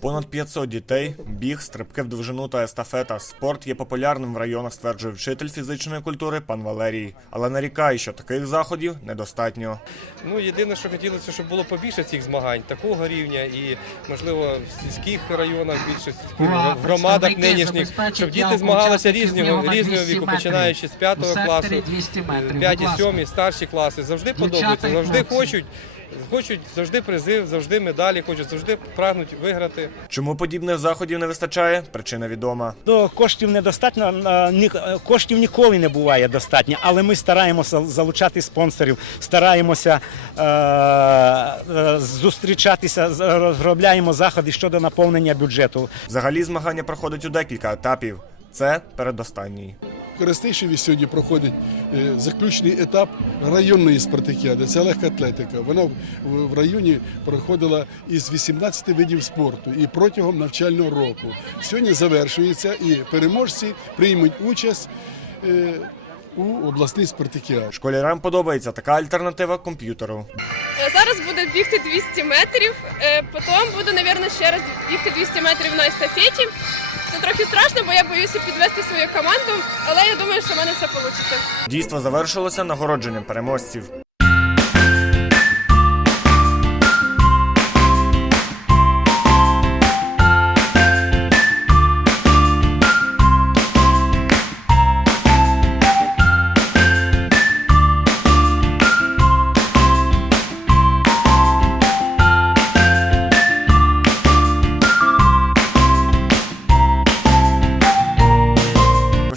Понад 500 дітей, біг, стрибки в довжину та естафета. Спорт є популярним в районах, стверджує вчитель фізичної культури пан Валерій. Але нарікає, що таких заходів недостатньо. Ну, єдине, що хотілося, щоб було побільше цих змагань такого рівня, і можливо в сільських районах, Увага, в громадах нинішніх, щоб діти змагалися різного різного віку, починаючи з 5 класу, 200 метрів. 5 Будь ласка. 7 старші класи. Завжди Дівчата подобається, завжди хочуть. Хочуть завжди призив, завжди медалі, хочуть завжди прагнуть виграти. Чому подібних заходів не вистачає? Причина відома. До коштів недостатньо, е, коштів ніколи не буває достатньо, але ми стараємося залучати спонсорів, стараємося е, е, зустрічатися, розробляємо заходи щодо наповнення бюджету. Взагалі змагання проходить у декілька етапів. Це передостанній. Коростишеві сьогодні проходить е, заключний етап районної спартакіади. Це легка атлетика. Вона в- районі проходила із 18 видів спорту і протягом навчального року. Сьогодні завершується і переможці приймуть участь е, у обласній спартакіаді. Школярам подобається така альтернатива комп'ютеру. Е, Зараз буду бігти 200 метрів, потім буду, мабуть, ще раз бігти 200 метрів на естафеті. Бо я боюся підвести свою команду, але я думаю, що в мене все вийде. Дійство завершилося нагородженням переможців.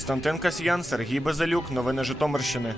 Костянтин Касьян, Сергій Безелюк. Новини Житомирщини.